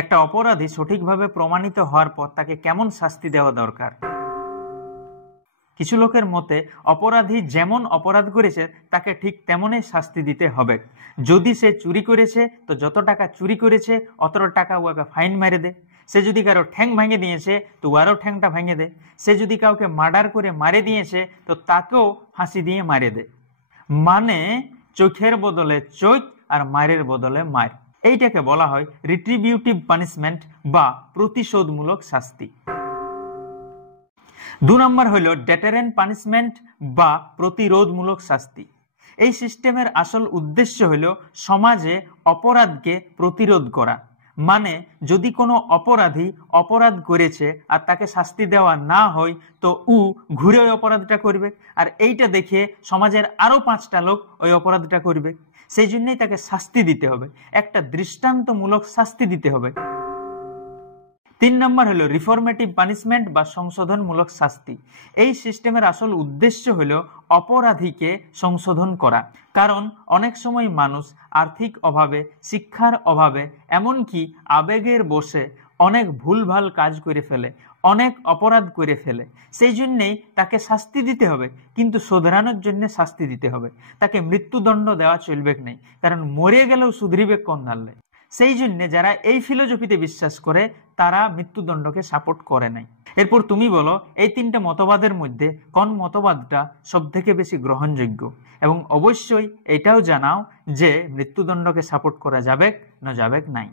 একটা অপরাধী সঠিকভাবে প্রমাণিত হওয়ার পর তাকে কেমন শাস্তি দেওয়া দরকার? কিছু লোকের মতে অপরাধী যেমন অপরাধ করেছে তাকে ঠিক তেমনই শাস্তি দিতে হবে। যদি সে চুরি করেছে তো যত টাকা চুরি করেছে অত টাকা ওকে ফাইন মেরে দে। সে যদি কারো ঠ্যাং ভেঙে দিয়েছে তো আরও ঠ্যাংটা ভেঙে দে। সে যদি কাউকে মার্ডার করে মারে দিয়েছে তো তাকেও ফাঁসি দিয়ে মারে দে। মানে চোখের বদলে চোখ আর মারের বদলে মার। এইটাকে বলা হয় রিট্রিবিউটিভ পানিশমেন্ট বা প্রতিশোধমূলক শাস্তি। 2 নম্বর হলো ডেটারেন্ট পানিশমেন্ট বা প্রতিরোধমূলক শাস্তি। এই সিস্টেমের আসল উদ্দেশ্য হলো সমাজে অপরাধকে প্রতিরোধ করা। মানে যদি কোনো অপরাধী অপরাধ করেছে আর তাকে শাস্তি দেওয়া না হয় তো ঘুরে ওই অপরাধটা করবে, আর এইটা দেখে সমাজের আরো 5টা লোক ওই অপরাধটা করবে। সেই জন্যই তাকে শাস্তি দিতে হবে, একটা দৃষ্টান্তমূলক শাস্তি দিতে হবে। 3 নম্বর হলো রিফর্মেটিভ পানিশমেন্ট বা সংশোধনমূলক শাস্তি। এই সিস্টেমের আসল উদ্দেশ্য হলো অপরাধীকে সংশোধন করা। কারণ অনেক সময় মানুষ আর্থিক অভাবে, শিক্ষার অভাবে, এমনকি আবেগের বশে অনেক ভুলভাল কাজ করে ফেলে, অনেক অপরাধ করে ফেলে। সেই জন্যেই তাকে শাস্তি দিতে হবে, কিন্তু শোধরানোর জন্য শাস্তি দিতে হবে। তাকে মৃত্যুদণ্ড দেওয়া চলবে না, কারণ মরে গেলেও শুধরিবে কোন ধারলে। সেই জন্য যারা এই ফিলোসফিতে বিশ্বাস করে তারা মৃত্যুদণ্ডকে সাপোর্ট করে নাই। এরপর তুমি বলো এই 3টে মতবাদের মধ্যে কোন মতবাদটা সব থেকে বেশি গ্রহণযোগ্য, এবং অবশ্যই এটাও জানাও যে মৃত্যুদণ্ডকে সাপোর্ট করা যাবে না যাবে নাই।